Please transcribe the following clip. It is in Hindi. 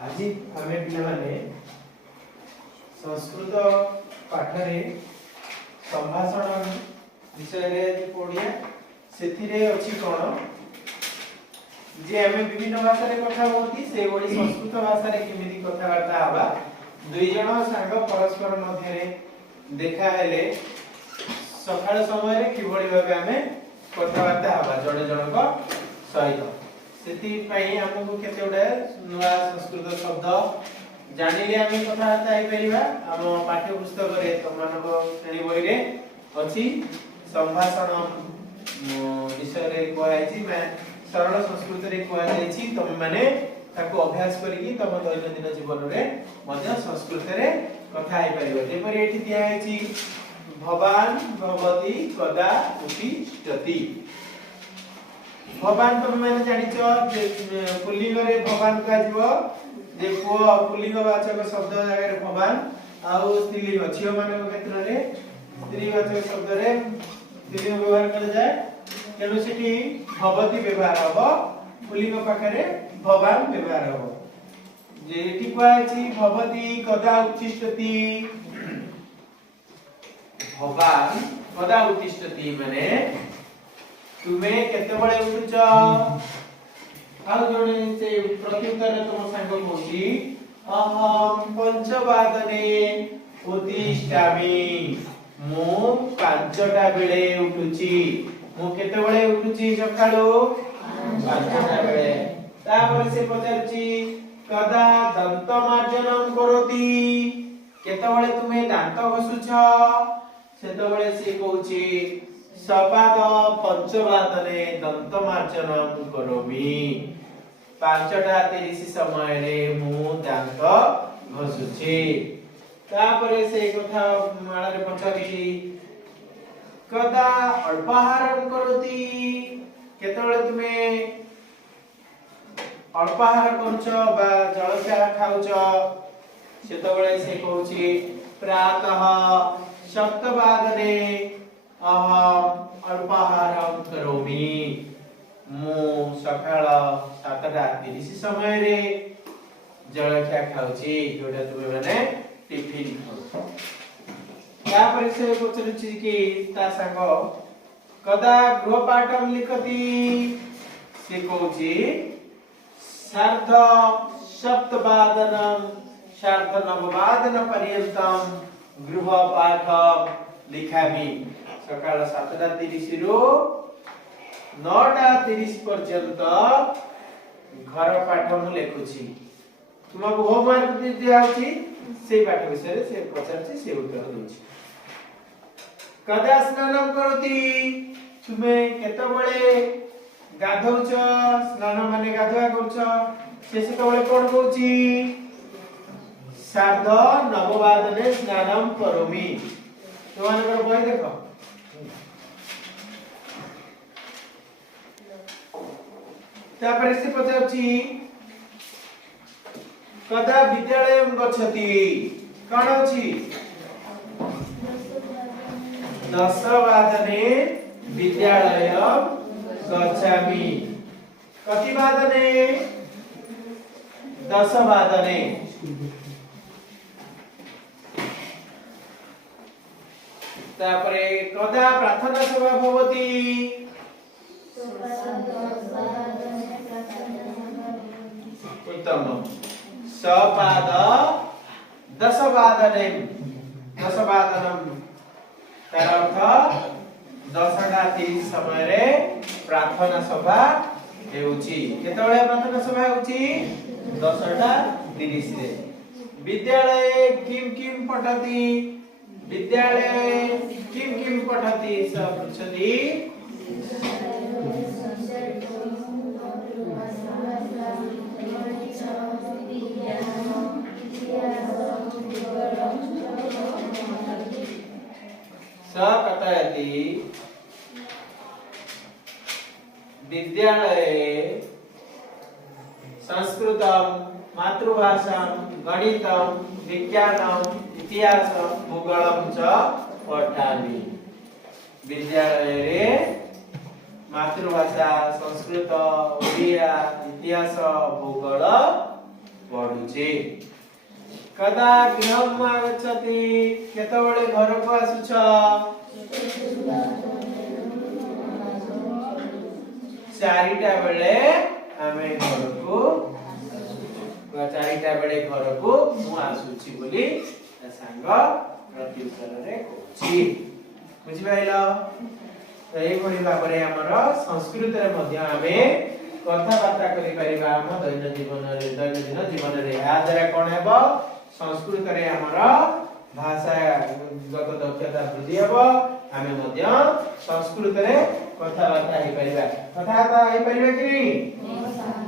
आज आमे पिलाने संस्कृत पाठरे संभाषण विषय रे पढ़िया सेथिरे अछि कोन जे आमे विभिन्न भाषा रे कथा होती से ओडी संस्कृत भाषा रे केमिति कथा वार्ता हवा दुई जण संग परस्पर मध्य रे देखा हेले सकाळ समय रे किबळी भाबे आमे कथा वार्ता हवा जणे जनक सहित सेति पई हमकु केते उडे नुवा संस्कृत शब्द जानिले आमे कथा वार्ता हे परिबा हम पाठ्य पुस्तक रे तमानक श्रेणी बही रे अछि संभाषण विषय रे कोआइछि मैं सरल संस्कृत रे कोआइछि तमे माने ताको अभ्यास करिकि तम दैनंदिन जीवन रे मध्य संस्कृत रे कथा हे परिबा जेपरि एठी दिया हेछि भवान भवती कदा उत्तिष्ठति भवान तमे माने जानिछो जे पुल्लिंग रे भवान का जीव जे पो पुल्लिंग वाचक शब्द जगह रे भवान आउ स्त्रीलिंग झियो मानक क्षेत्र रे स्त्रीवाचक शब्द रे स्त्रीलिंग व्यवहार करा जाय तेनु सेठी भवती व्यवहार हबो पुल्लिंग पाखरे भवान व्यवहार हबो जे एठी कोआछि भवती कदा उत्तिष्ठति भवान कदा उत्तिष्ठति माने तुमे केते बळे उठुछ आउ जणे से प्रत्युत्तर रे तुम संग कहूची अहम पंचवादने उत्तिष्ठामि मु 5टा बेले उठुची मु केते बळे उठुची सकाळो 5टा बेले तापर से पचारची कदा दंत मार्जनम करोति केते बळे तुमे दांत घसुछ सेते बळे से कहूची सपाद पंचवादने दंत मार्जनम करोमि 5:30 समय रे मु दांत घसुछि तापरे से कथा माळा रे पचारि कदा अल्पाहारम करोति केतବେଳେ तुमे अल्पाहार करछ बा जलखा खाउछ सेतବେଳେ से कहूछि प्रातः सप्तवादने अहम अल्पाहारम करोमि मु सकाळ 7:30 समय रे जलखा खाउछि जोटा तुमे माने टिफिन खाउ या पर से पचरुछि कि ता संग कदा गृहपाठम लिखति से कहउछि सार्ध सप्तवादनम सार्ध नववादन पर्यंतम गृहपाठ लिखामि सकाळ 7:30 रु 9:30 पर्यंत घर पाठ मु लेखुछि तुमको होमवर्क दिया होछि से पाठ विषय रे से पचारछि से उत्तर दोछि कदा स्नानम करोति तुमे केते बळे गाधौछ स्नान माने गाधवा करछ से तबळे कोन कहउछि सार्ध नववादने स्नानम करोमि तोमानकर बही देखो तापर से पचारछि कदा विद्यालय गच्छति कोन अछि 10 वादने विद्यालय गच्छामि कति वादने 10 वादने तापरे कदा प्रार्थना सभा भवति उत्तम सपाद 10 वादने 10 वादनम तार अर्थ 10:30 समय रे प्रार्थना सभा हेउची केतବେଳେ प्रार्थना सभा हेउची 10:30 रे विद्यालय किम किम पठति विद्यालय किम किम पठति स पृच्छति स कथयति विद्यालये संस्कृतम मातृभाषां गणितं विज्ञानम इतिहासम भूगोलम च पठामि विद्यालय रे मातृभाषा संस्कृत ओडिया इतिहास भूगोल पढुछि कहूचे कदा गृहम आगच्छति केतबेले घर को आसुछ चारिटा बेले आमे घर को चारिटा बेले घर को मु आसुची बोली सांग प्रत्युत्तर रे कहूची बुझि पाइलो एई भली भाबरे हमर संस्कृत रे मध्य आमे कथा बार्ता करि परिबा हम दैनन्दिन जीवन रे आ द्वारा कोन हेबो संस्कृत रे हमर भाषा गत दक्षता वृद्धि हेबो आमे मध्य संस्कृत रे कथा बार्ता हे परिबा कि नहीं